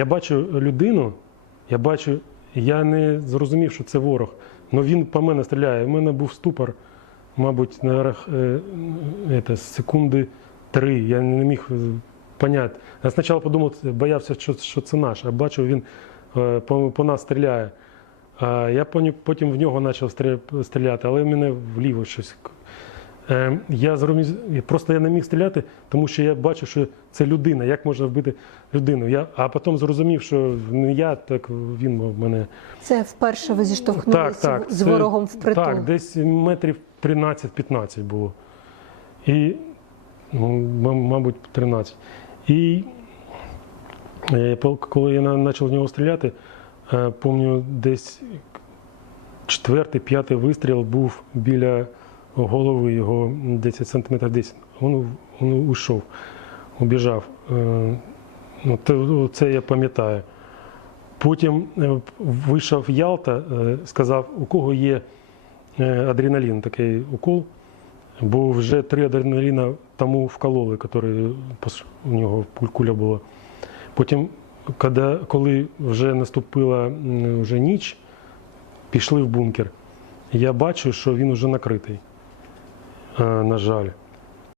Я бачу людину, я бачу, я не зрозумів, що це ворог. але він по мене стріляє. У мене був ступор, мабуть, на це, секунди три. Я не міг е, поняти. Я спочатку подумав, боявся, що, що це наш, а бачу, він е, по, по нас стріляє. Я потім в нього почав стріляти, але мене вліво щось. Е, Я зрозумів, просто я не міг стріляти, тому що я бачу, що це людина. Як можна вбити людину? Я, а потім зрозумів, що не я, так він мене. Це вперше ви зіштовхнулися з це- ворогом впритул. Так, десь метрів 13-15 було. І, ну, мабуть, 13. І е, коли я почав в нього стріляти, е, пам'ятаю, десь четвертий, п'ятий вистріл був біля голови його 10 сантиметрів 10. Він, він ушов, убіжав. Е, Ну, те- це я пам'ятаю. Потім е, вийшов Ялта, е, сказав, у кого є адреналін, такий укол, бо вже три адреналіна тому вкололи, які у нього куля була. Потім, коли, вже наступила вже ніч, пішли в бункер. Я бачу, що він вже накритий, на жаль.